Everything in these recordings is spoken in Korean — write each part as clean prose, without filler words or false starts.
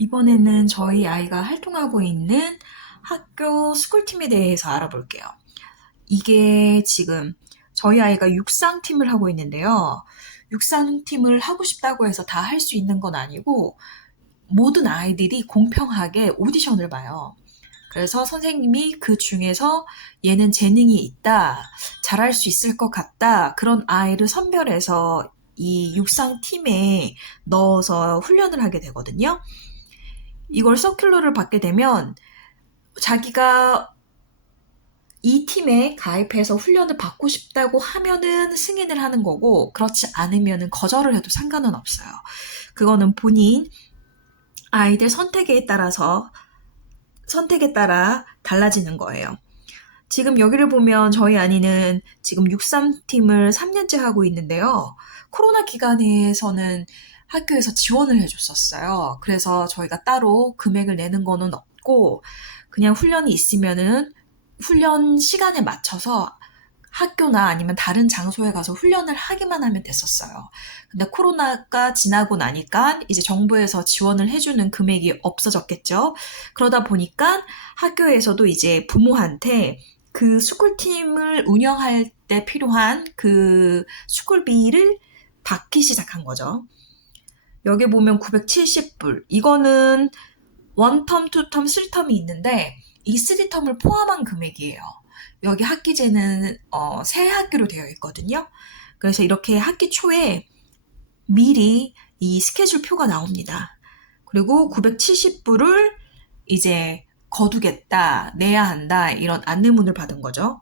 이번에는 저희 아이가 활동하고 있는 학교 스쿨팀에 대해서 알아볼게요. 이게 지금 저희 아이가 육상팀을 하고 있는데요. 육상팀을 하고 싶다고 해서 다 할 수 있는 건 아니고 모든 아이들이 공평하게 오디션을 봐요. 그래서 선생님이 그 중에서 얘는 재능이 있다, 잘할 수 있을 것 같다, 그런 아이를 선별해서 이 육상팀에 넣어서 훈련을 하게 되거든요. 이걸 서큘러를 받게 되면 자기가 이 팀에 가입해서 훈련을 받고 싶다고 하면은 승인을 하는 거고, 그렇지 않으면은 거절을 해도 상관은 없어요. 그거는 본인 아이들 선택에 따라 달라지는 거예요. 지금 여기를 보면 저희 아이는 지금 63팀을 3년째 하고 있는데요. 코로나 기간에서는 학교에서 지원을 해줬었어요. 그래서 저희가 따로 금액을 내는 거는 없고, 그냥 훈련이 있으면은 훈련 시간에 맞춰서 학교나 아니면 다른 장소에 가서 훈련을 하기만 하면 됐었어요. 근데 코로나가 지나고 나니까 이제 정부에서 지원을 해주는 금액이 없어졌겠죠. 그러다 보니까 학교에서도 이제 부모한테 그 스쿨팀을 운영할 때 필요한 그 스쿨비를 받기 시작한 거죠. 여기 보면 970불. 이거는 원텀, 투텀, 쓰리텀이 있는데 이 쓰리텀을 포함한 금액이에요. 여기 학기제는 새 학기로 되어 있거든요. 그래서 이렇게 학기 초에 미리 이 스케줄 표가 나옵니다. 그리고 970불을 이제 거두겠다, 내야 한다, 이런 안내문을 받은 거죠.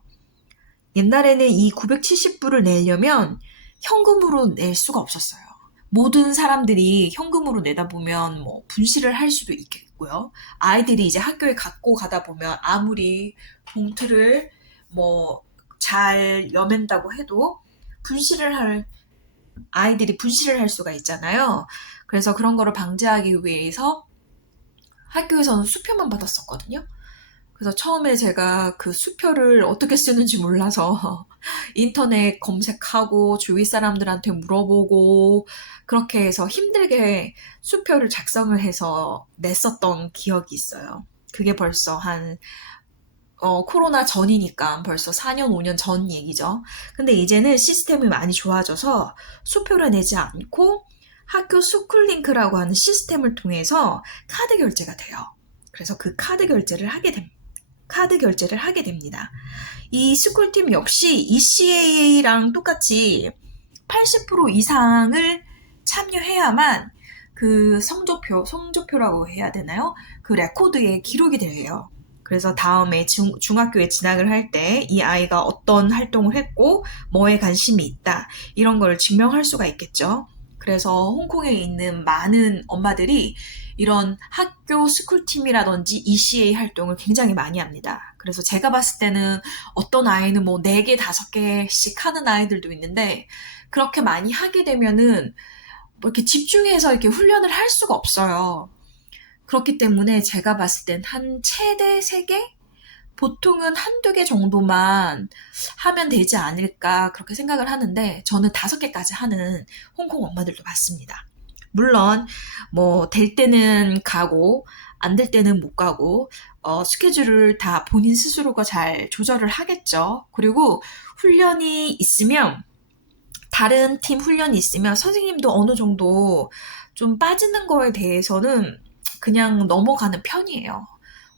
옛날에는 이 970불을 내려면 현금으로 낼 수가 없었어요. 모든 사람들이 현금으로 내다 보면 뭐 분실을 할 수도 있겠고요. 아이들이 이제 학교에 갖고 가다 보면 아무리 봉투를 뭐 잘 여맨다고 해도 아이들이 분실을 할 수가 있잖아요. 그래서 그런 거를 방지하기 위해서 학교에서는 수표만 받았었거든요. 그래서 처음에 제가 그 수표를 어떻게 쓰는지 몰라서 인터넷 검색하고 주위 사람들한테 물어보고 그렇게 해서 힘들게 수표를 작성을 해서 냈었던 기억이 있어요. 그게 벌써 코로나 전이니까 벌써 4년, 5년 전 얘기죠. 근데 이제는 시스템이 많이 좋아져서 수표를 내지 않고 학교 스쿨링크라고 하는 시스템을 통해서 카드 결제가 돼요. 그래서 그 카드 결제를 하게 됩니다. 이 스쿨팀 역시 ECA랑 똑같이 80% 이상을 참여해야만 그 성적표라고 해야 되나요? 그 레코드에 기록이 돼요. 그래서 다음에 중학교에 진학을 할 때 이 아이가 어떤 활동을 했고 뭐에 관심이 있다 이런 걸 증명할 수가 있겠죠. 그래서 홍콩에 있는 많은 엄마들이 이런 학교 스쿨팀이라든지 ECA 활동을 굉장히 많이 합니다. 그래서 제가 봤을 때는 어떤 아이는 뭐 4개, 5개씩 하는 아이들도 있는데 그렇게 많이 하게 되면은 뭐 이렇게 집중해서 이렇게 훈련을 할 수가 없어요. 그렇기 때문에 제가 봤을 땐 한 최대 3개? 보통은 한두 개 정도만 하면 되지 않을까 그렇게 생각을 하는데 저는 5개까지 하는 홍콩 엄마들도 봤습니다. 물론 뭐 될 때는 가고 안 될 때는 못 가고 스케줄을 다 본인 스스로가 잘 조절을 하겠죠. 그리고 훈련이 있으면 다른 팀 훈련이 있으면 선생님도 어느 정도 좀 빠지는 거에 대해서는 그냥 넘어가는 편이에요.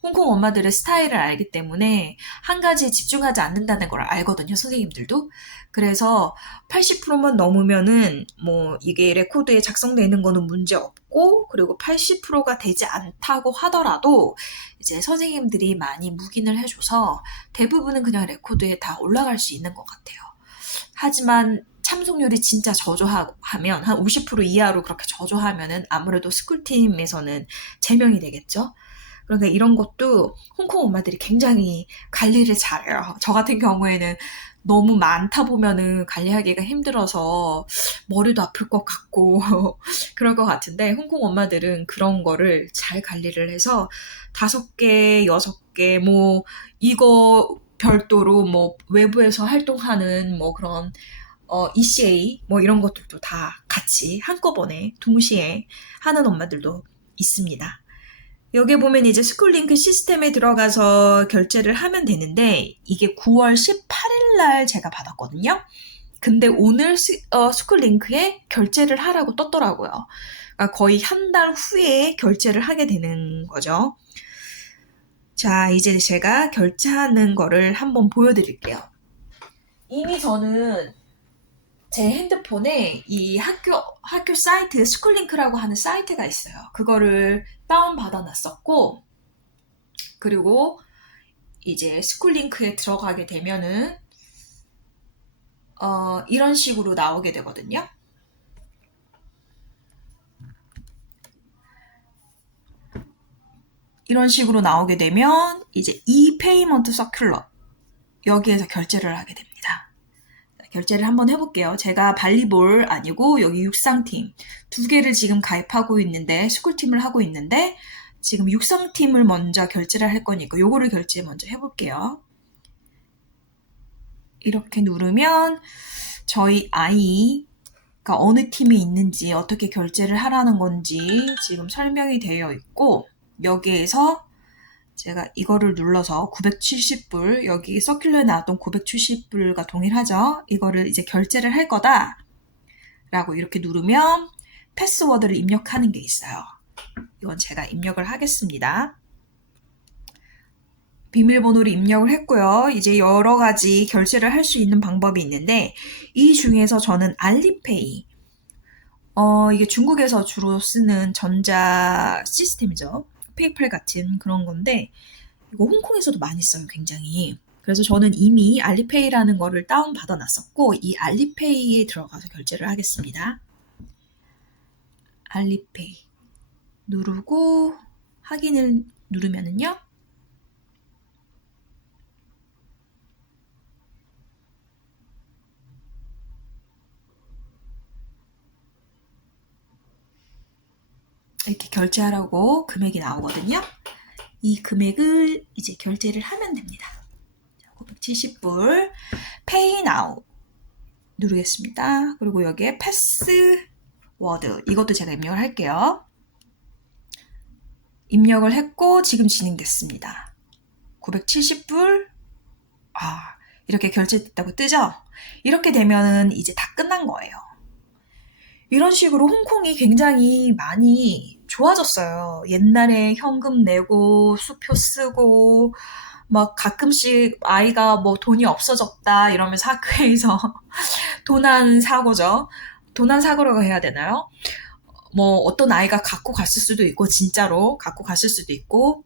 홍콩 엄마들의 스타일을 알기 때문에 한 가지에 집중하지 않는다는 걸 알거든요, 선생님들도. 그래서 80%만 넘으면은 뭐 이게 레코드에 작성되는 거는 문제 없고, 그리고 80%가 되지 않다고 하더라도 이제 선생님들이 많이 묵인을 해줘서 대부분은 그냥 레코드에 다 올라갈 수 있는 것 같아요. 하지만 참석률이 진짜 저조하면 한 50% 이하로 그렇게 저조하면은 아무래도 스쿨팀에서는 제명이 되겠죠. 그러니까 이런 것도 홍콩 엄마들이 굉장히 관리를 잘해요. 저 같은 경우에는 너무 많다 보면은 관리하기가 힘들어서 머리도 아플 것 같고 그럴 것 같은데 홍콩 엄마들은 그런 거를 잘 관리를 해서 5개, 6개, 뭐 이거 별도로 뭐 외부에서 활동하는 뭐 그런 ECA 뭐 이런 것들도 다 같이 한꺼번에 동시에 하는 엄마들도 있습니다. 여기 보면 이제 스쿨링크 시스템에 들어가서 결제를 하면 되는데 이게 9월 18일 날 제가 받았거든요. 근데 오늘 스쿨링크에 결제를 하라고 떴더라고요. 그러니까 거의 한 달 후에 결제를 하게 되는 거죠. 자, 이제 제가 결제하는 거를 한번 보여드릴게요. 이미 저는 제 핸드폰에 이 학교 사이트, 스쿨링크라고 하는 사이트가 있어요. 그거를 다운받아 놨었고, 그리고 이제 스쿨링크에 들어가게 되면은, 이런 식으로 나오게 되거든요. 이런 식으로 나오게 되면, 이제 이페이먼트 서큘러, 여기에서 결제를 하게 됩니다. 결제를 한번 해볼게요. 제가 발리볼 아니고 여기 육상팀 두 개를 지금 가입하고 있는데 스쿨팀을 하고 있는데 지금 육상팀을 먼저 결제를 할 거니까 요거를 결제 먼저 해볼게요. 이렇게 누르면 저희 아이가 어느 팀에 있는지 어떻게 결제를 하라는 건지 지금 설명이 되어 있고 여기에서 제가 이거를 눌러서 970불, 여기 서큘러에 나왔던 970불과 동일하죠? 이거를 이제 결제를 할 거다 라고 이렇게 누르면 패스워드를 입력하는 게 있어요. 이건 제가 입력을 하겠습니다. 비밀번호를 입력을 했고요. 이제 여러 가지 결제를 할 수 있는 방법이 있는데 이 중에서 저는 알리페이, 이게 중국에서 주로 쓰는 전자 시스템이죠. 페이팔 같은 그런 건데 이거 홍콩에서도 많이 써요, 굉장히. 그래서 저는 이미 알리페이라는 거를 다운받아 놨었고 이 알리페이에 들어가서 결제를 하겠습니다. 알리페이 누르고 확인을 누르면은요. 이렇게 결제하라고 금액이 나오거든요. 이 금액을 이제 결제를 하면 됩니다. 970불 페이 나우 누르겠습니다. 그리고 여기에 패스워드 이것도 제가 입력을 할게요. 입력을 했고 지금 진행됐습니다. 970불 이렇게 결제됐다고 뜨죠? 이렇게 되면 이제 다 끝난 거예요. 이런 식으로 홍콩이 굉장히 많이 좋아졌어요. 옛날에 현금 내고 수표 쓰고 막 가끔씩 아이가 뭐 돈이 없어졌다 이러면서 학교에서 도난 사고죠. 도난 사고라고 해야 되나요? 뭐 어떤 아이가 갖고 갔을 수도 있고 진짜로 갖고 갔을 수도 있고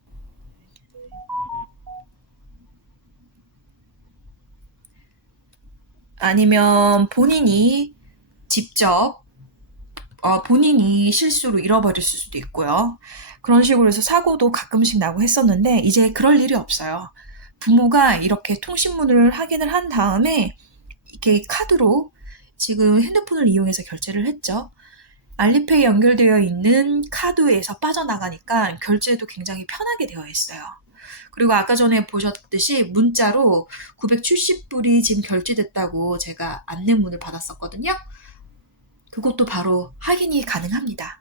아니면 본인이 직접 본인이 실수로 잃어버릴 수도 있고요. 그런 식으로 해서 사고도 가끔씩 나고 했었는데 이제 그럴 일이 없어요. 부모가 이렇게 통신문을 확인을 한 다음에 이렇게 카드로 지금 핸드폰을 이용해서 결제를 했죠. 알리페이 연결되어 있는 카드에서 빠져나가니까 결제도 굉장히 편하게 되어 있어요. 그리고 아까 전에 보셨듯이 문자로 970불이 지금 결제됐다고 제가 안내문을 받았었거든요. 그것도 바로 확인이 가능합니다.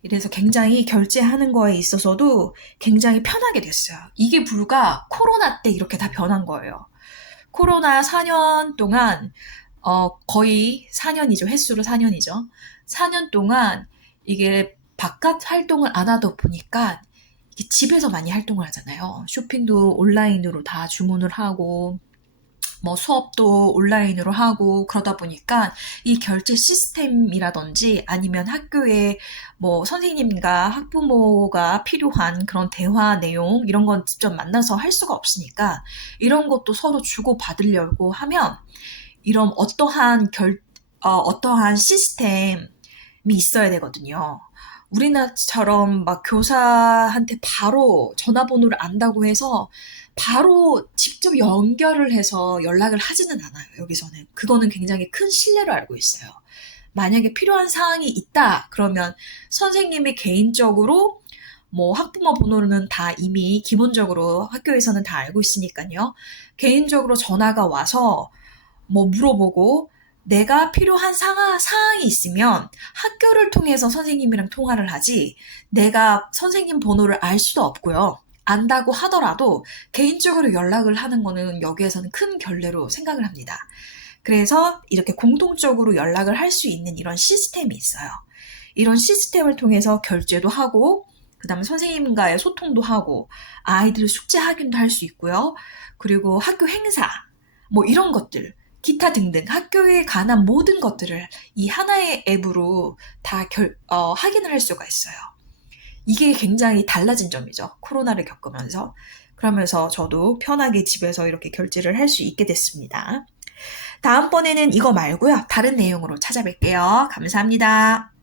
이래서 굉장히 결제하는 거에 있어서도 굉장히 편하게 됐어요. 이게 불과 코로나 때 이렇게 다 변한 거예요. 코로나 4년 동안 거의 4년이죠. 횟수로 4년이죠. 4년 동안 이게 바깥 활동을 안 하다 보니까 이게 집에서 많이 활동을 하잖아요. 쇼핑도 온라인으로 다 주문을 하고 뭐 수업도 온라인으로 하고 그러다 보니까 이 결제 시스템이라든지 아니면 학교에 뭐 선생님과 학부모가 필요한 그런 대화 내용 이런 건 직접 만나서 할 수가 없으니까 이런 것도 서로 주고 받으려고 하면 이런 어떠한 시스템이 있어야 되거든요. 우리나라처럼 막 교사한테 바로 전화번호를 안다고 해서 바로 직접 연결을 해서 연락을 하지는 않아요, 여기서는. 그거는 굉장히 큰 신뢰를 알고 있어요. 만약에 필요한 사항이 있다, 그러면 선생님이 개인적으로 뭐 학부모 번호는 다 이미 기본적으로 학교에서는 다 알고 있으니까요. 개인적으로 전화가 와서 뭐 물어보고 내가 필요한 사항이 있으면 학교를 통해서 선생님이랑 통화를 하지 내가 선생님 번호를 알 수도 없고요. 안다고 하더라도 개인적으로 연락을 하는 거는 여기에서는 큰 결례로 생각을 합니다. 그래서 이렇게 공통적으로 연락을 할 수 있는 이런 시스템이 있어요. 이런 시스템을 통해서 결제도 하고 그 다음에 선생님과의 소통도 하고 아이들 숙제 확인도 할 수 있고요. 그리고 학교 행사 뭐 이런 것들 기타 등등 학교에 관한 모든 것들을 이 하나의 앱으로 다 확인을 할 수가 있어요. 이게 굉장히 달라진 점이죠. 코로나를 겪으면서. 그러면서 저도 편하게 집에서 이렇게 결제를 할 수 있게 됐습니다. 다음번에는 이거 말고요. 다른 내용으로 찾아뵐게요. 감사합니다.